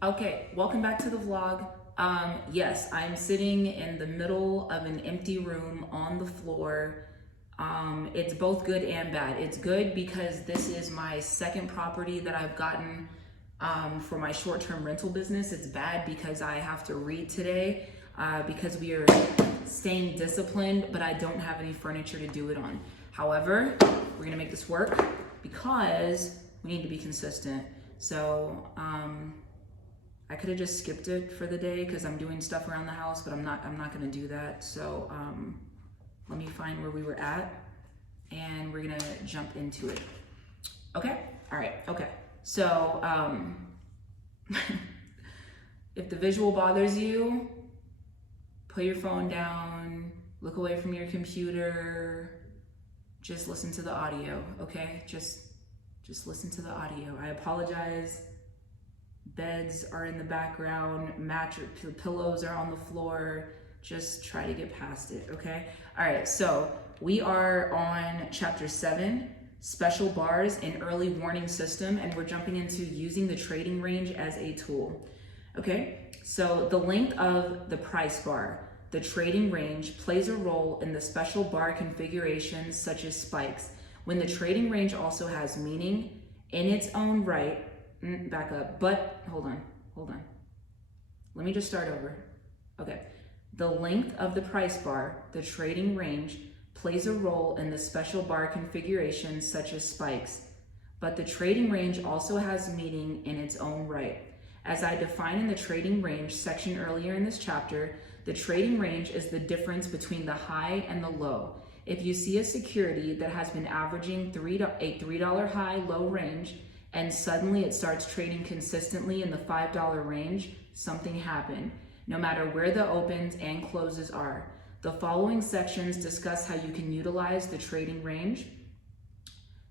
Okay, welcome back to the vlog. Yes, I'm sitting in the middle of an empty room on the floor. It's both good and bad. It's good because this is my second property that I've gotten for my short-term rental business. It's bad because I have to read today because we are staying disciplined, but I don't have any furniture to do it on. However, we're gonna make this work because we need to be consistent. So, I could have just skipped it for the day because I'm doing stuff around the house, but I'm not gonna do that. So let me find where we were at and we're gonna jump into it. Okay, all right, okay. So if the visual bothers you, put your phone down, look away from your computer, just listen to the audio, okay? Just listen to the audio. I apologize. Beds are in the background, pillows are on the floor. Just try to get past it, okay? All right, so we are on chapter 7, special bars and early warning system, and we're jumping into using the trading range as a tool, okay? So the length of the price bar, the trading range, plays a role in the special bar configurations such as spikes. When the trading range also has meaning in its own right, back up, but hold on. Let me just start over. Okay. The length of the price bar, the trading range, plays a role in the special bar configurations such as spikes, but the trading range also has meaning in its own right. As I defined in the trading range section earlier in this chapter, the trading range is the difference between the high and the low. If you see a security that has been averaging a $3 high-low range, and suddenly it starts trading consistently in the $5 range, something happened, no matter where the opens and closes are. The following sections discuss how you can utilize the trading range.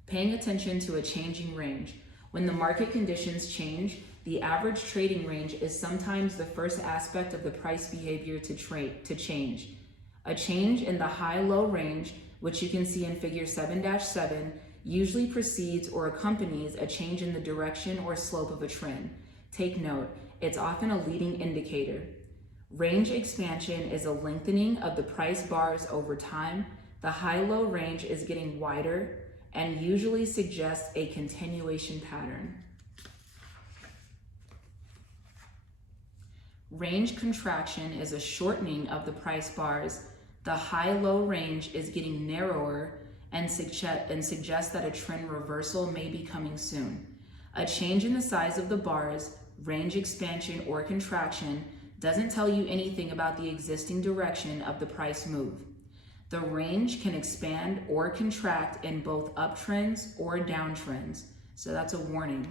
Paying attention to a changing range. When the market conditions change, the average trading range is sometimes the first aspect of the price behavior to change. A change in the high-low range, which you can see in figure 7-7, usually precedes or accompanies a change in the direction or slope of a trend. Take note, it's often a leading indicator. Range expansion is a lengthening of the price bars over time. The high-low range is getting wider and usually suggests a continuation pattern. Range contraction is a shortening of the price bars. The high-low range is getting narrower and suggests that a trend reversal may be coming soon. A change in the size of the bars, range expansion or contraction, doesn't tell you anything about the existing direction of the price move. The range can expand or contract in both uptrends or downtrends, so that's a warning.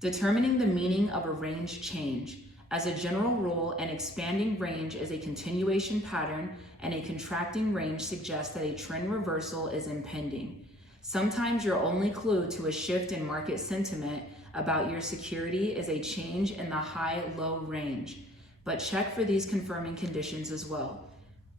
Determining the meaning of a range change. As a general rule, an expanding range is a continuation pattern, and a contracting range suggests that a trend reversal is impending. Sometimes your only clue to a shift in market sentiment about your security is a change in the high-low range, but check for these confirming conditions as well.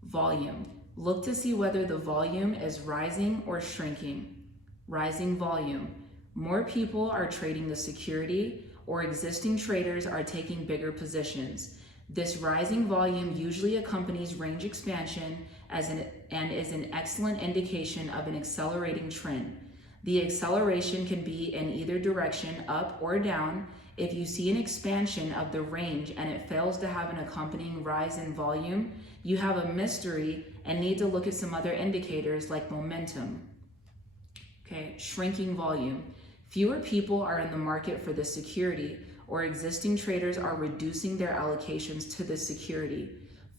Volume. Look to see whether the volume is rising or shrinking. Rising volume. More people are trading the security, or existing traders are taking bigger positions. This rising volume usually accompanies range expansion and is an excellent indication of an accelerating trend. The acceleration can be in either direction, up or down. If you see an expansion of the range and it fails to have an accompanying rise in volume, you have a mystery and need to look at some other indicators like momentum. Okay, shrinking volume. Fewer people are in the market for the security, or existing traders are reducing their allocations to the security.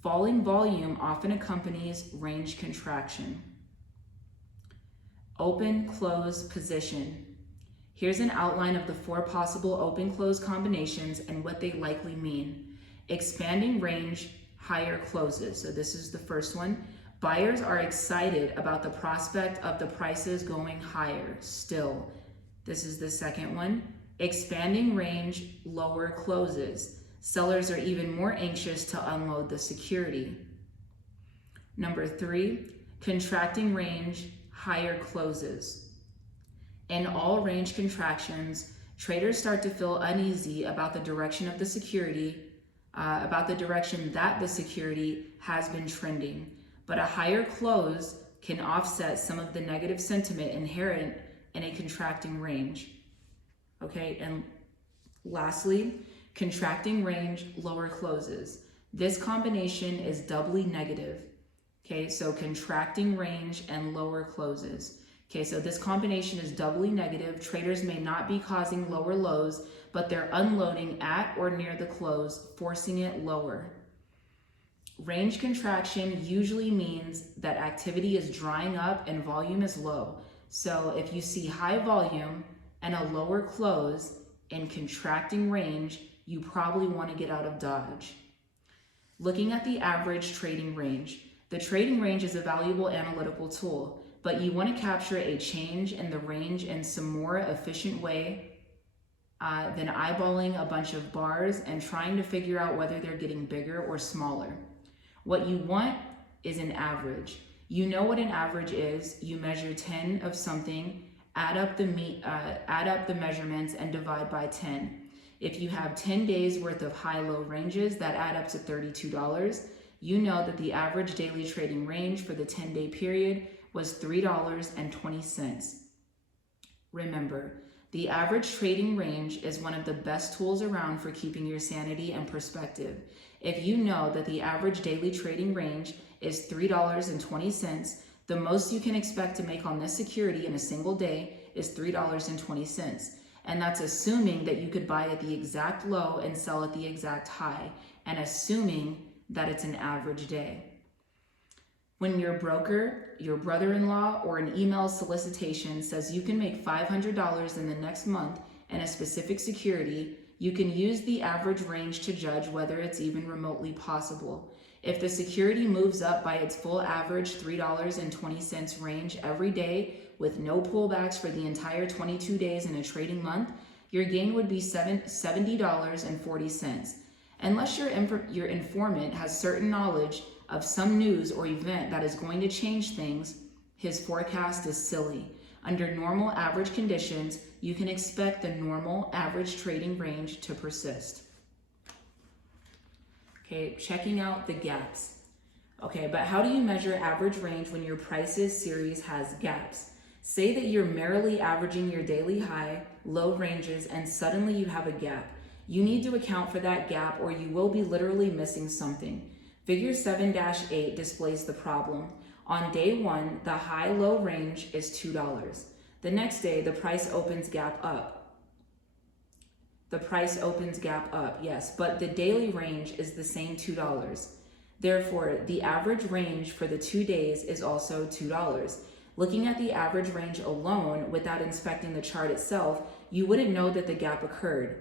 Falling volume often accompanies range contraction. Open-close position. Here's an outline of the 4 possible open-close combinations and what they likely mean. Expanding range, higher closes. So this is the first one. Buyers are excited about the prospect of the prices going higher still. This is the second one. Expanding range, lower closes. Sellers are even more anxious to unload the security. Number 3, contracting range, higher closes. In all range contractions, traders start to feel uneasy about the direction of the security, about the direction that the security has been trending. But a higher close can offset some of the negative sentiment inherent in a contracting range. Okay, and lastly, contracting range, lower closes. This combination is doubly negative. Okay, so contracting range and lower closes. Okay, so this combination is doubly negative. Traders may not be causing lower lows, but they're unloading at or near the close, forcing it lower. Range contraction usually means that activity is drying up and volume is low. So if you see high volume and a lower close in contracting range, you probably want to get out of Dodge. Looking at the average trading range. The trading range is a valuable analytical tool, but you want to capture a change in the range in some more efficient way than eyeballing a bunch of bars and trying to figure out whether they're getting bigger or smaller. What you want is an average. You know what an average is. You measure 10 of something, add up the measurements and divide by 10. If you have 10 days worth of high-low ranges that add up to $32, you know that the average daily trading range for the 10-day period was $3.20. Remember, the average trading range is one of the best tools around for keeping your sanity and perspective. If you know that the average daily trading range is $3.20, the most you can expect to make on this security in a single day is $3.20. And that's assuming that you could buy at the exact low and sell at the exact high, and assuming that it's an average day. When your broker, your brother-in-law, or an email solicitation says you can make $500 in the next month in a specific security, you can use the average range to judge whether it's even remotely possible. If the security moves up by its full average $3.20 range every day with no pullbacks for the entire 22 days in a trading month, your gain would be $70.40. Unless your informant has certain knowledge of some news or event that is going to change things, his forecast is silly. Under normal average conditions, you can expect the normal average trading range to persist. Okay, checking out the gaps. Okay, but how do you measure average range when your prices series has gaps? Say that you're merrily averaging your daily high, low ranges, and suddenly you have a gap. You need to account for that gap or you will be literally missing something. Figure 7-8 displays the problem. On day one, the high-low range is $2. The next day, the price opens gap up. Yes, but the daily range is the same $2. Therefore, the average range for the 2 days is also $2. Looking at the average range alone, without inspecting the chart itself, you wouldn't know that the gap occurred.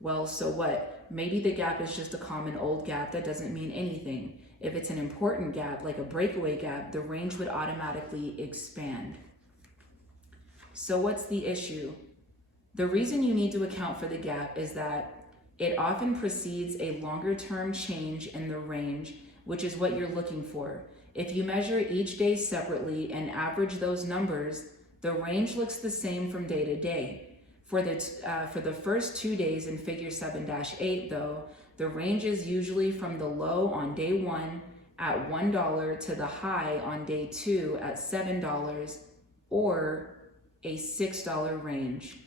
Well, so what? Maybe the gap is just a common old gap that doesn't mean anything. If it's an important gap, like a breakaway gap, the range would automatically expand. So what's the issue? The reason you need to account for the gap is that it often precedes a longer-term change in the range, which is what you're looking for. If you measure each day separately and average those numbers, the range looks the same from day to day. For the first 2 days in figure 7-8 though, the range is usually from the low on day 1 at $1 to the high on day 2 at $7 or a $6 range.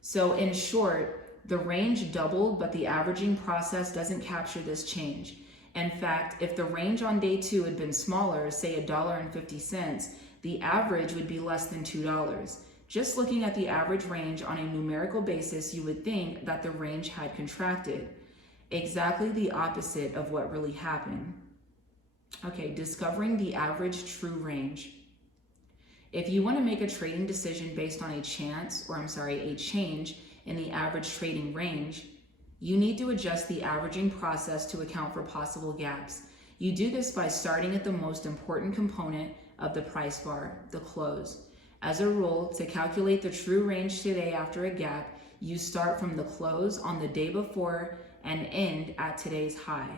So in short, the range doubled, but the averaging process doesn't capture this change. In fact, if the range on day 2 had been smaller, say $1.50, the average would be less than $2. Just looking at the average range on a numerical basis, you would think that the range had contracted. Exactly the opposite of what really happened. Okay, discovering the average true range. If you want to make a trading decision based on a change in the average trading range, you need to adjust the averaging process to account for possible gaps. You do this by starting at the most important component of the price bar, the close. As a rule, to calculate the true range today after a gap, you start from the close on the day before and end at today's high.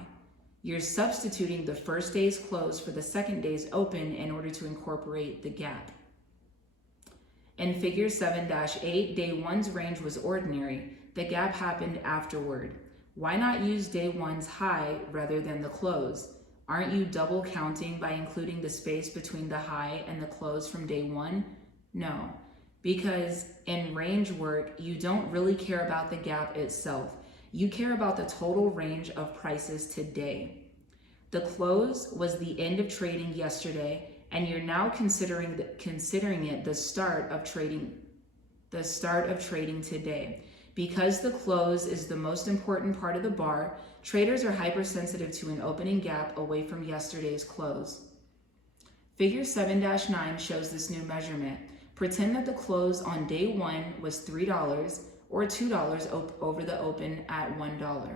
You're substituting the first day's close for the second day's open in order to incorporate the gap. In figure 7-8, day 1's range was ordinary. The gap happened afterward. Why not use day 1's high rather than the close? Aren't you double counting by including the space between the high and the close from day 1? No, because in range work, you don't really care about the gap itself. You care about the total range of prices today. The close was the end of trading yesterday, and you're now considering it the start of trading today. Because the close is the most important part of the bar, traders are hypersensitive to an opening gap away from yesterday's close. Figure 7-9 shows this new measurement. Pretend that the close on day 1 was $3 or $2 over the open at $1.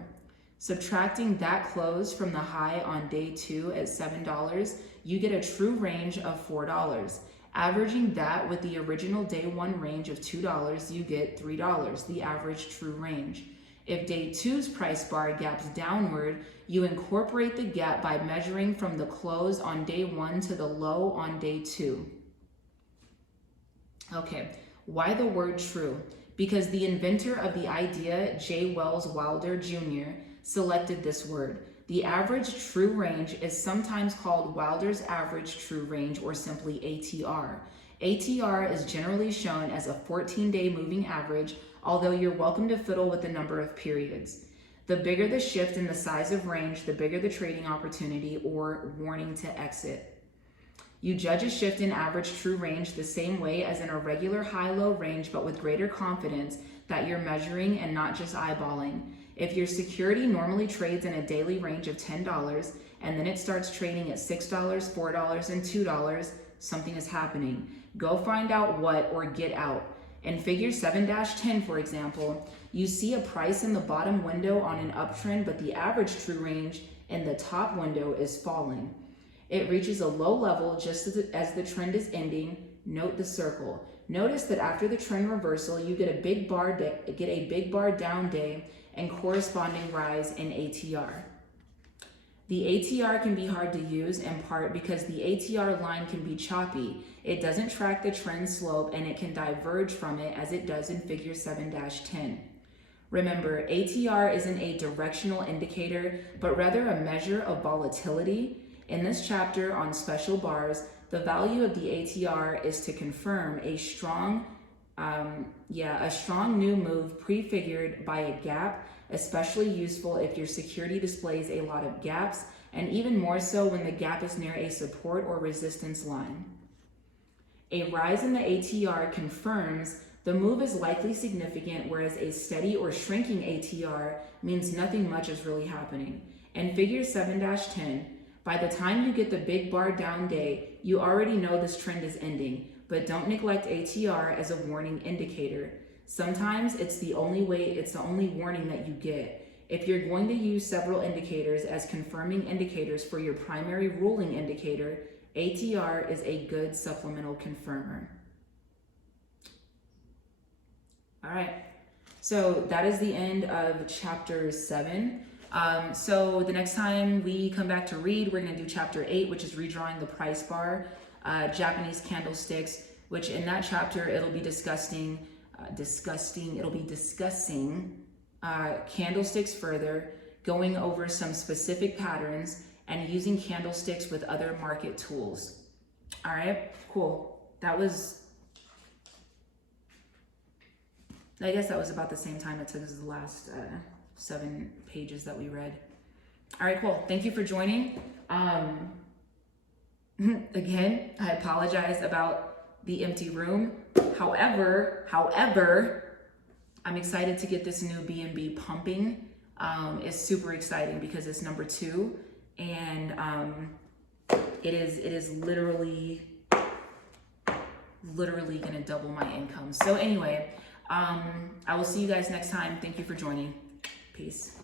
Subtracting that close from the high on day 2 at $7, you get a true range of $4. Averaging that with the original day 1 range of $2, you get $3, the average true range. If day 2's price bar gaps downward, you incorporate the gap by measuring from the close on day 1 to the low on day 2. Okay, why the word true? Because the inventor of the idea, J. Wells Wilder Jr., selected this word. The average true range is sometimes called Wilder's average true range, or simply ATR. ATR is generally shown as a 14-day moving average, although you're welcome to fiddle with the number of periods. The bigger the shift in the size of range, the bigger the trading opportunity or warning to exit. You judge a shift in average true range the same way as in a regular high-low range, but with greater confidence that you're measuring and not just eyeballing. If your security normally trades in a daily range of $10 and then it starts trading at $6, $4, and $2, something is happening. Go find out what or get out. In figure 7-10, for example, you see a price in the bottom window on an uptrend, but the average true range in the top window is falling. It reaches a low level just as the trend is ending. Note the circle. Notice that after the trend reversal, you get a big bar down day and corresponding rise in ATR. The ATR can be hard to use in part because the ATR line can be choppy. It doesn't track the trend slope and it can diverge from it as it does in figure 7-10. Remember, ATR isn't a directional indicator, but rather a measure of volatility. In this chapter on special bars, the value of the ATR is to confirm a strong new move prefigured by a gap, especially useful if your security displays a lot of gaps, and even more so when the gap is near a support or resistance line. A rise in the ATR confirms the move is likely significant, whereas a steady or shrinking ATR means nothing much is really happening. In figure 7-10, by the time you get the big bar down day, you already know this trend is ending, but don't neglect ATR as a warning indicator. Sometimes it's the only warning that you get. If you're going to use several indicators as confirming indicators for your primary ruling indicator, ATR is a good supplemental confirmer. All right, so that is the end of chapter 7. So the next time we come back to read, we're going to do chapter 8, which is redrawing the price bar, Japanese candlesticks, which in that chapter it'll be discussing candlesticks further, going over some specific patterns and using candlesticks with other market tools. All right, cool. I guess that was about the same time it took as the last 7 pages that we read. All right, cool. Thank you for joining. Again, I apologize about the empty room. However, I'm excited to get this new B&B pumping. It's super exciting because it's number 2, and it is literally gonna double my income. So anyway, I will see you guys next time. Thank you for joining. Peace.